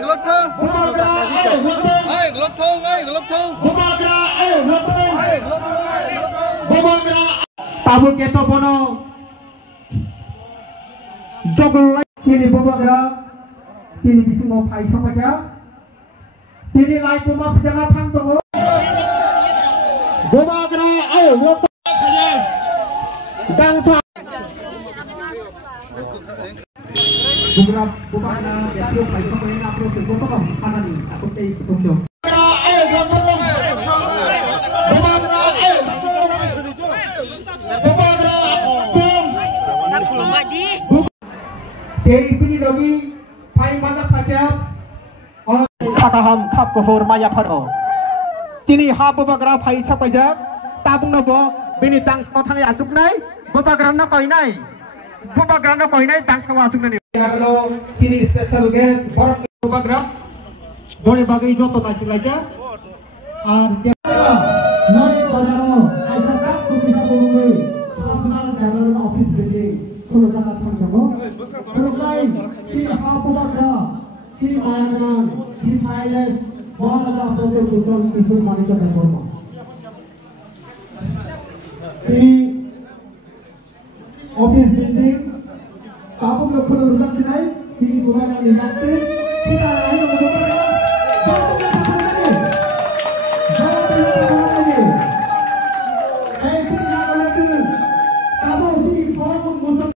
glothong. Tabu keto bono. Jogol kini bobagra. Kini bising mau pai sapaja. Kini lai kumas jangan thang tongo. Bobagra glothong. Dangsa. Bobagra ya pai sapaja apro ke glothong anani aku tei tonjo. Ini lagi pai mana pajak orang kakaham kap kofur maya pharo tini ha bobagra pai sapajak tabung nabo bini tang thang ya chuk nai bobagra na koi nai tang sawa chuk nai aglo tini special guest borok bobagra doni bagai joto nasi laja ar nai bajaro aisa kap bisa bolonge samsal jalan office gede kalau jangan thang nabo Berlain, si Bobagra, si Mayagan, si Thailand, बहुत अच्छा आप लोगों को total issue मानी का देखो si office building, kamu लोग खुद रुक सकते हैं, si Bobagra निकालते, kita lain लोगों